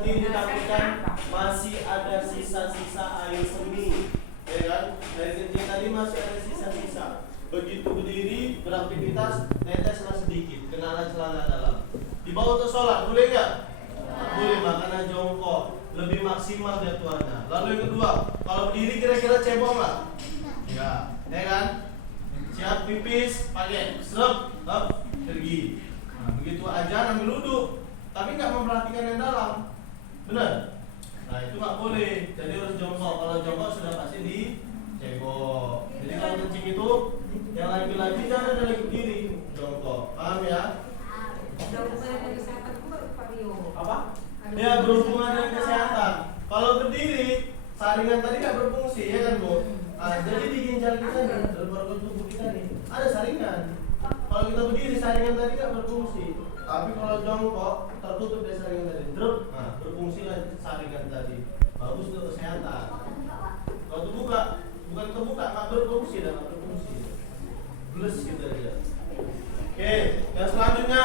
nanti ditakutkan masih ada sisa-sisa air seni, ya kan? Dari kencing tadi masih ada sisa-sisa. Begitu berdiri beraktivitas, neteslah sedikit, kenalan celana dalam. Dibawa untuk sholat, boleh nggak? Boleh, makanya jongkok lebih maksimal jatuhannya. Lalu yang kedua, kalau berdiri kira-kira cebong nggak? Enggak, ya kan? Siap pipis, pakai serep, pergi. Nah, begitu aja ambil wudhu, tapi nggak memperhatikan yang dalam, benar? Nah itu nggak boleh, jadi harus jongkok. Kalau jongkok sudah pasti dicebok. Jadi kalau kencing itu yang laki-laki jangan ada lagi berdiri, jongkok. Paham ya? Apa? Ya berhubungan dengan kesehatan. Kalau berdiri, saringan tadi nggak berfungsi, ya kan Bu? Nah, jadi di ginjal kita nih, dalam organ tubuh kita nih, ada saringan. Kalau kita berdiri, saringan tadi nggak berfungsi. Tapi kalau jongkok, tertutup dari saringan tadi, drop, nah berfungsi lah saringan tadi. Bagus untuk kesehatan. Kalau terbuka, bukan terbuka, nggak berfungsi dan nggak berfungsi. Plus gitu aja. Oke, yang selanjutnya.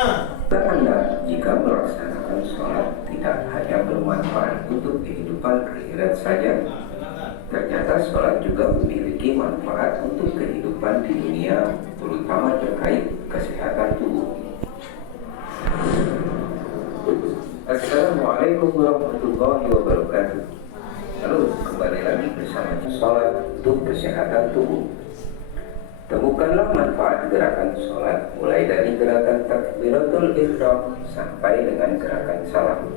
Anda jika melaksanakan sholat tidak hanya bermanfaat untuk kehidupan akhirat saja, ternyata sholat juga memiliki manfaat untuk kehidupan di dunia, terutama terkait kesehatan tubuh. Assalamualaikum warahmatullahi wabarakatuh. Lalu kembali lagi bersama sholat untuk kesehatan tubuh. Temukanlah manfaat gerakan sholat mulai dari gerakan takbiratul ihram sampai dengan gerakan salam.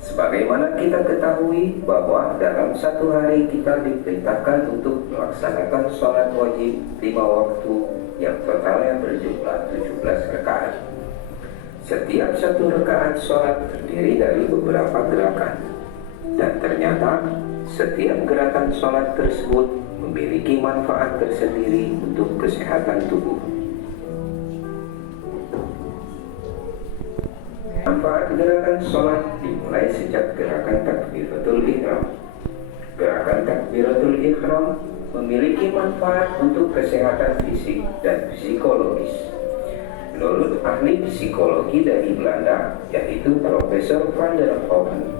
Sebagaimana kita ketahui bahwa dalam satu hari kita diperintahkan untuk melaksanakan sholat wajib 5 waktu yang totalnya berjumlah 17 rakaat. Setiap satu rakaat sholat terdiri dari beberapa gerakan, dan ternyata setiap gerakan sholat tersebut memiliki manfaat tersendiri untuk kesehatan tubuh. Manfaat gerakan sholat dimulai sejak gerakan takbiratul ihram. Gerakan takbiratul ihram memiliki manfaat untuk kesehatan fisik dan psikologis. Menurut ahli psikologi dari Belanda, yaitu Profesor Van der Hoeven,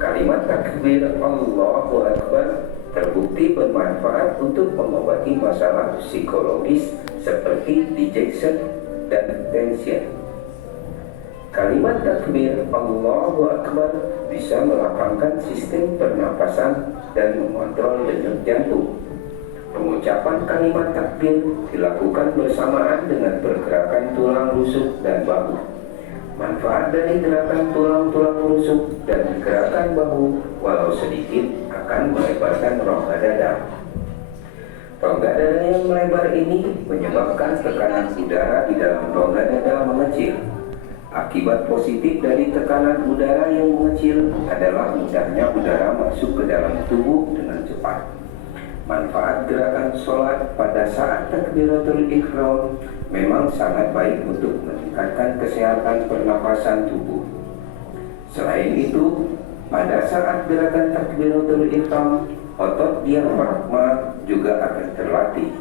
kalimat takbir Allahu Akbar terbukti bermanfaat untuk mengobati masalah psikologis seperti dejection dan tension. Kalimat takbir Allahu Akbar bisa melapangkan sistem pernapasan dan mengontrol denyut jantung. Pengucapan kalimat takbir dilakukan bersamaan dengan pergerakan tulang rusuk dan bahu. Manfaat dari gerakan tulang-tulang rusuk dan gerakan bahu walau sedikit akan melebarkan rongga dada. Rongga dada yang melebar ini menyebabkan tekanan udara di dalam rongga dada mengecil. Akibat positif dari tekanan udara yang mengecil adalah mudahnya udara masuk ke dalam tubuh dengan cepat. Manfaat gerakan sholat pada saat takbiratul ihram memang sangat baik untuk meningkatkan kesehatan pernapasan tubuh. Selain itu, pada saat gerakan takbiratul ihram, otot diafragma juga akan terlatih.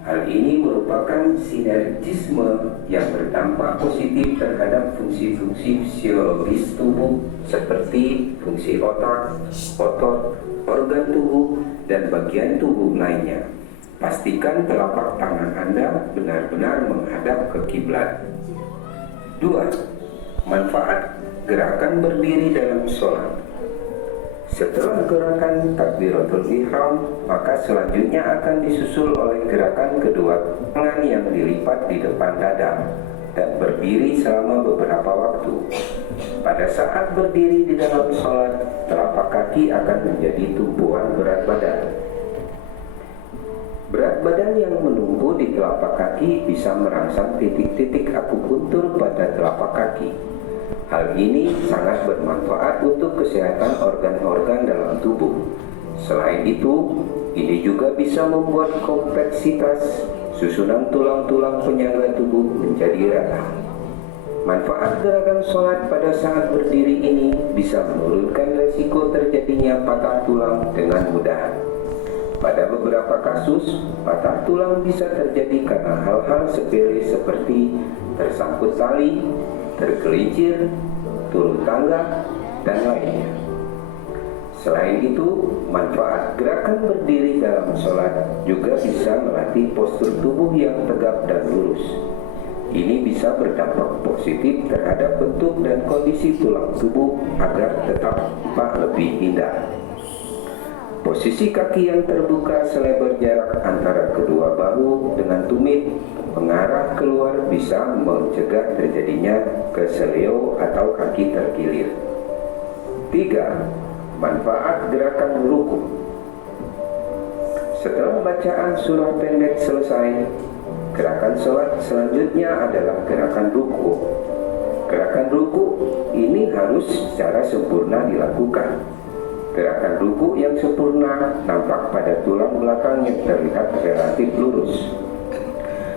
Hal ini merupakan sinergisme yang berdampak positif terhadap fungsi-fungsi fisiologis tubuh seperti fungsi otak, otot, organ tubuh, dan bagian tubuh lainnya. Pastikan telapak tangan Anda benar-benar menghadap ke kiblat. 2. Manfaat gerakan berdiri dalam sholat. Setelah gerakan takbiratul ihram, maka selanjutnya akan disusul oleh gerakan kedua tangan yang dilipat di depan dada dan berdiri selama beberapa waktu. Pada saat berdiri di dalam sholat, telapak kaki akan menjadi tumpuan berat badan. Berat badan yang menumbuh di telapak kaki bisa merangsang titik-titik akupuntur pada telapak kaki. Hal ini sangat bermanfaat untuk kesehatan organ-organ dalam tubuh. Selain itu, ini juga bisa membuat kompleksitas susunan tulang-tulang penyangga tubuh menjadi rata. Manfaat gerakan sholat pada saat berdiri ini bisa menurunkan resiko terjadinya patah tulang dengan mudah. Pada beberapa kasus, patah tulang bisa terjadi karena hal-hal sepele seperti tersangkut tali, tergelincir, turun tangga, dan lainnya. Selain itu, manfaat gerakan berdiri dalam sholat juga bisa melatih postur tubuh yang tegap dan lurus. Ini bisa berdampak positif terhadap bentuk dan kondisi tulang tubuh agar tetap tampak lebih indah. Posisi kaki yang terbuka selebar jarak antara kedua bahu dengan tumit mengarah keluar bisa mencegah terjadinya keseleo atau kaki terkilir. 3. Manfaat gerakan ruku. Setelah bacaan surah pendek selesai, gerakan sholat selanjutnya adalah gerakan ruku. Gerakan ruku ini harus secara sempurna dilakukan. Gerakan ruku yang sempurna nampak pada tulang belakang yang terlihat relatif lurus.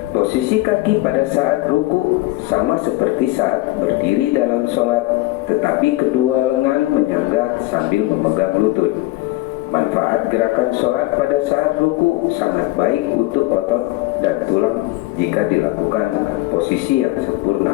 Posisi kaki pada saat ruku sama seperti saat berdiri dalam sholat, tetapi kedua lengan menyangga sambil memegang lutut. Manfaat gerakan sholat pada saat ruku sangat baik untuk otot dan tulang jika dilakukan dengan posisi yang sempurna.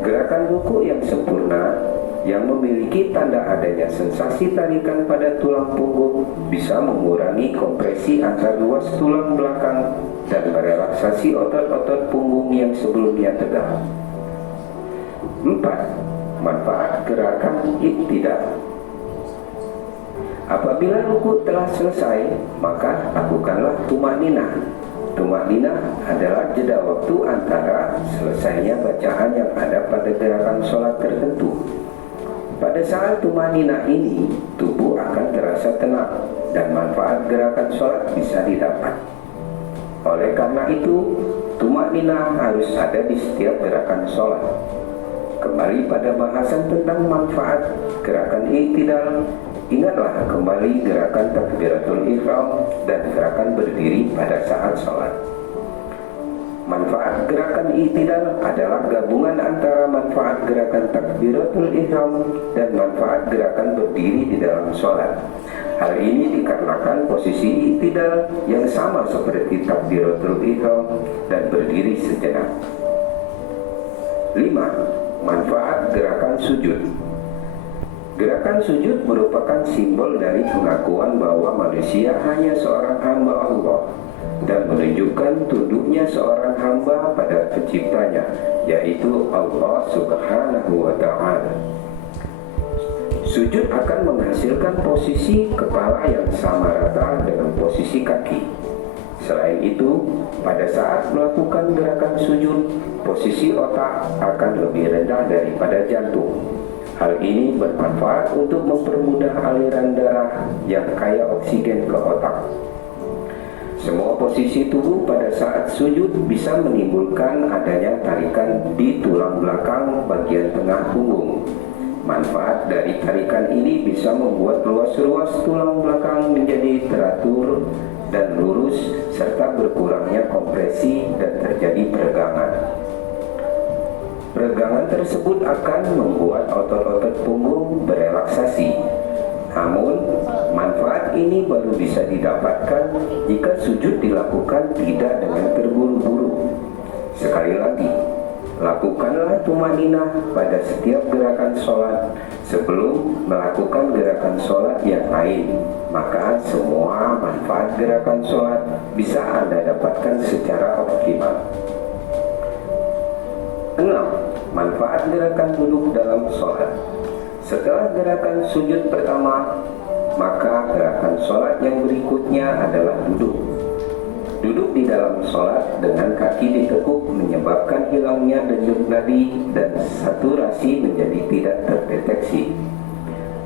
Gerakan ruku yang sempurna yang memiliki tanda adanya sensasi tarikan pada tulang punggung bisa mengurangi kompresi antar ruas tulang belakang dan merelaksasi otot-otot punggung yang sebelumnya tegang. 4. Manfaat gerakan iktidal. Apabila ruku telah selesai, maka lakukanlah tumakninah. Tumakninah adalah jeda waktu antara selesainya bacaan yang ada pada gerakan sholat tertentu. Pada saat tumakninah ini, tubuh akan terasa tenang dan manfaat gerakan sholat bisa didapat. Oleh karena itu, tumakninah harus ada di setiap gerakan sholat. Kembali pada bahasan tentang manfaat gerakan iktidal, ingatlah kembali gerakan takbiratul ihram dan gerakan berdiri pada saat sholat. Manfaat gerakan iktidal adalah gabungan antara manfaat gerakan takbiratul ihram dan manfaat gerakan berdiri di dalam sholat. Hal ini dikarenakan posisi iktidal yang sama seperti takbiratul ihram dan berdiri sejenak. 5. Manfaat gerakan sujud. Gerakan sujud merupakan simbol dari pengakuan bahwa manusia hanya seorang hamba Allah dan menunjukkan tunduknya seorang hamba pada penciptanya, yaitu Allah Subhanahu wa Ta'ala. Sujud akan menghasilkan posisi kepala yang sama rata dengan posisi kaki. Selain itu, pada saat melakukan gerakan sujud, posisi otak akan lebih rendah daripada jantung. Hal ini bermanfaat untuk mempermudah aliran darah yang kaya oksigen ke otak. Semua posisi tubuh pada saat sujud bisa menimbulkan adanya tarikan di tulang belakang bagian tengah punggung. Manfaat dari tarikan ini bisa membuat ruas-ruas tulang belakang menjadi teratur dan lurus serta berkurangnya kompresi dan terjadi peregangan. Peregangan tersebut akan membuat otot-otot punggung berelaksasi. Namun, manfaat ini baru bisa didapatkan jika sujud dilakukan tidak dengan terburu-buru. Sekali lagi, lakukanlah tumakninah pada setiap gerakan sholat sebelum melakukan gerakan sholat yang lain. Maka semua manfaat gerakan sholat bisa Anda dapatkan secara optimal. 6. Manfaat gerakan duduk dalam sholat. Setelah gerakan sujud pertama, maka gerakan sholat yang berikutnya adalah duduk. Duduk di dalam sholat dengan kaki ditekuk menyebabkan hilangnya denyut nadi dan saturasi menjadi tidak terdeteksi.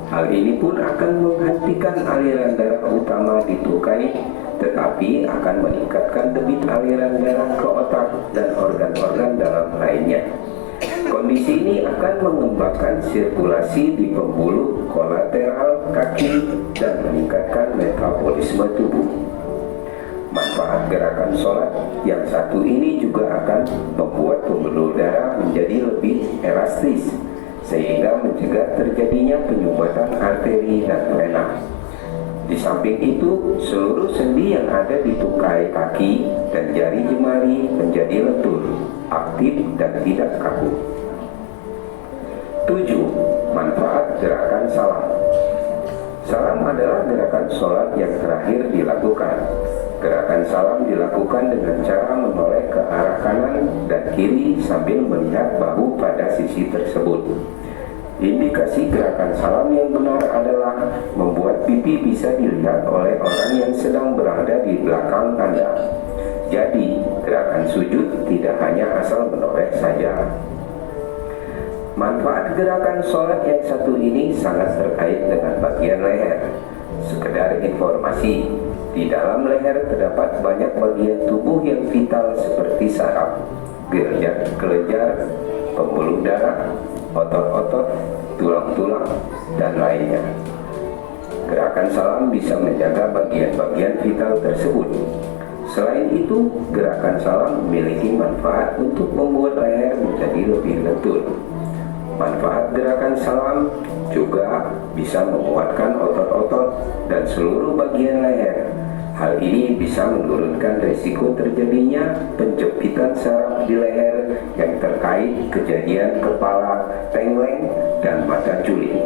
Hal ini pun akan menghentikan aliran darah utama di tungkai, tetapi akan meningkatkan debit aliran darah ke otak dan organ-organ dalam lainnya. Kondisi ini akan mengembangkan sirkulasi di pembuluh kolateral kaki dan meningkatkan metabolisme tubuh. Manfaat gerakan sholat yang satu ini juga akan membuat pembuluh darah menjadi lebih elastis, sehingga mencegah terjadinya penyumbatan arteri dan vena. Di samping itu, seluruh sendi yang ada di tungkai kaki dan jari jemari menjadi lentur, aktif dan tidak kaku. 7. Manfaat gerakan salam. Salam adalah gerakan sholat yang terakhir dilakukan. Gerakan salam dilakukan dengan cara menoleh ke arah kanan dan kiri sambil melihat bahu pada sisi tersebut. Indikasi gerakan salam yang benar adalah membuat pipi bisa dilihat oleh orang yang sedang berada di belakang Anda. Jadi, gerakan sujud tidak hanya asal menoleh saja. Manfaat gerakan sholat yang satu ini sangat terkait dengan bagian leher. Sekedar informasi, di dalam leher terdapat banyak bagian tubuh yang vital seperti saraf, kelenjar, pembuluh darah, otot-otot, tulang-tulang, dan lainnya. Gerakan salam bisa menjaga bagian-bagian vital tersebut. Selain itu, gerakan salam memiliki manfaat untuk membuat leher menjadi lebih lentur. Manfaat gerakan salam juga bisa menguatkan otot-otot dan seluruh bagian leher. Hal ini bisa menurunkan risiko terjadinya penjepitan saraf di leher yang terkait kejadian kepala tengkleng dan mata culi.